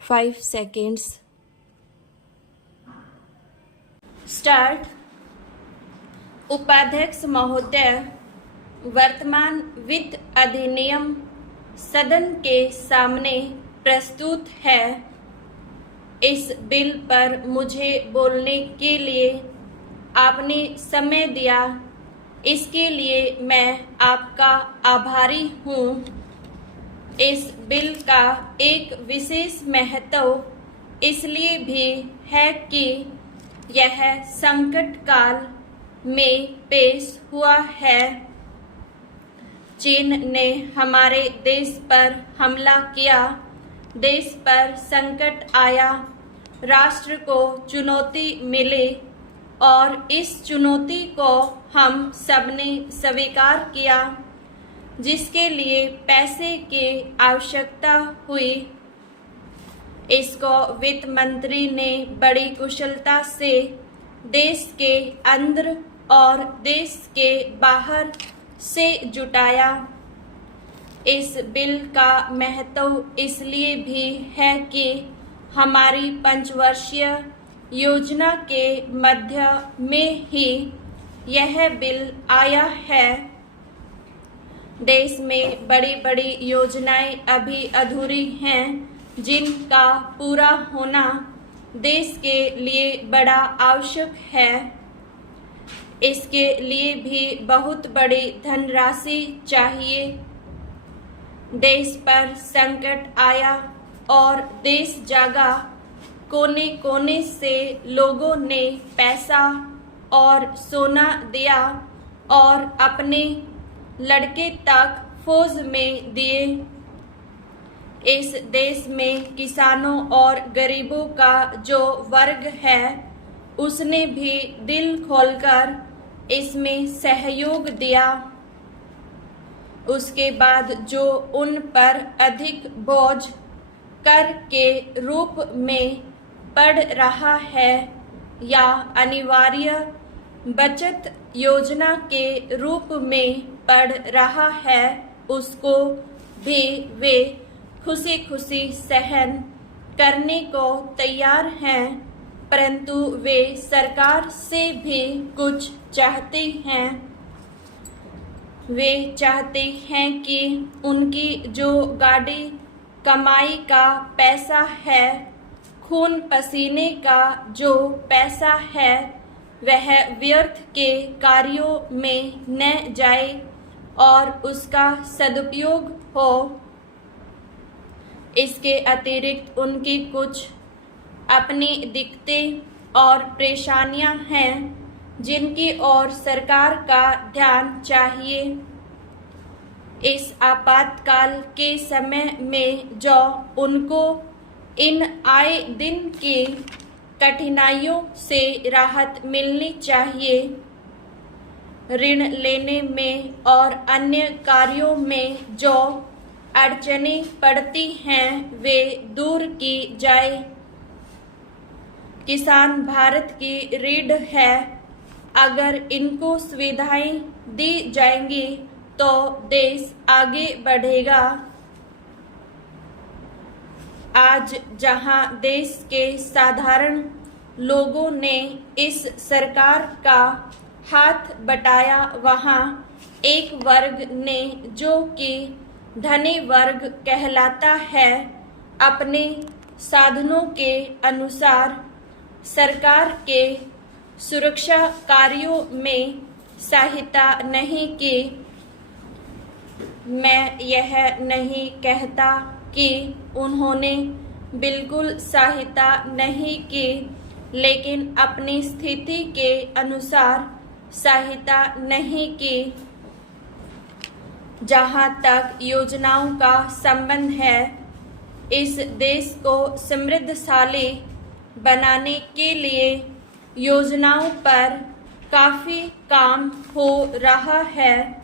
5 seconds. Start. उपाध्यक्ष महोदय, वर्तमान वित्त अधिनियम सदन के सामने प्रस्तुत है। इस बिल पर मुझे बोलने के लिए आपने समय दिया, इसके लिए मैं आपका आभारी हूँ। इस बिल का एक विशेष महत्व इसलिए भी है कि यह संकट काल में पेश हुआ है। चीन ने हमारे देश पर हमला किया, देश पर संकट आया, राष्ट्र को चुनौती मिली और इस चुनौती को हम सबने स्वीकार किया, जिसके लिए पैसे की आवश्यकता हुई। इसको वित्त मंत्री ने बड़ी कुशलता से देश के अंदर और देश के बाहर से जुटाया। इस बिल का महत्व इसलिए भी है कि हमारी पंचवर्षीय योजना के मध्य में ही यह बिल आया है। देश में बड़ी बड़ी योजनाएं अभी अधूरी हैं, जिनका पूरा होना देश के लिए बड़ा आवश्यक है। इसके लिए भी बहुत बड़ी धनराशि चाहिए। देश पर संकट आया और देश जागा। कोने कोने से लोगों ने पैसा और सोना दिया और अपने लड़के तक फौज में दिए। इस देश में किसानों और गरीबों का जो वर्ग है, उसने भी दिल खोलकर इसमें सहयोग दिया। उसके बाद जो उन पर अधिक बोझ कर के रूप में पड़ रहा है या अनिवार्य बचत योजना के रूप में पड़ रहा है, उसको भी वे खुशी खुशी सहन करने को तैयार हैं, परंतु वे सरकार से भी कुछ चाहते हैं। वे चाहते हैं कि उनकी जो गाड़ी कमाई का पैसा है, खून पसीने का जो पैसा है, वह व्यर्थ के कार्यों में न जाए और उसका सदुपयोग हो। इसके अतिरिक्त उनकी कुछ अपनी दिक्कतें और परेशानियां हैं, जिनकी ओर सरकार का ध्यान चाहिए। इस आपातकाल के समय में जो उनको इन आए दिन की कठिनाइयों से राहत मिलनी चाहिए, ऋण लेने में और अन्य कार्यों में जो अड़चनें पड़ती हैं, वे दूर की जाए। किसान भारत की रीढ़ है। अगर इनको सुविधाएं दी जाएंगी तो देश आगे बढ़ेगा। आज जहां देश के साधारण लोगों ने इस सरकार का हाथ बटाया, वहां एक वर्ग ने, जो कि धनी वर्ग कहलाता है, अपने साधनों के अनुसार सरकार के सुरक्षा कार्यों में सहायता नहीं की। मैं यह नहीं कहता कि उन्होंने बिल्कुल सहायता नहीं की, लेकिन अपनी स्थिति के अनुसार सहायता नहीं की। जहां तक योजनाओं का संबंध है, इस देश को समृद्धशाली बनाने के लिए योजनाओं पर काफी काम हो रहा है।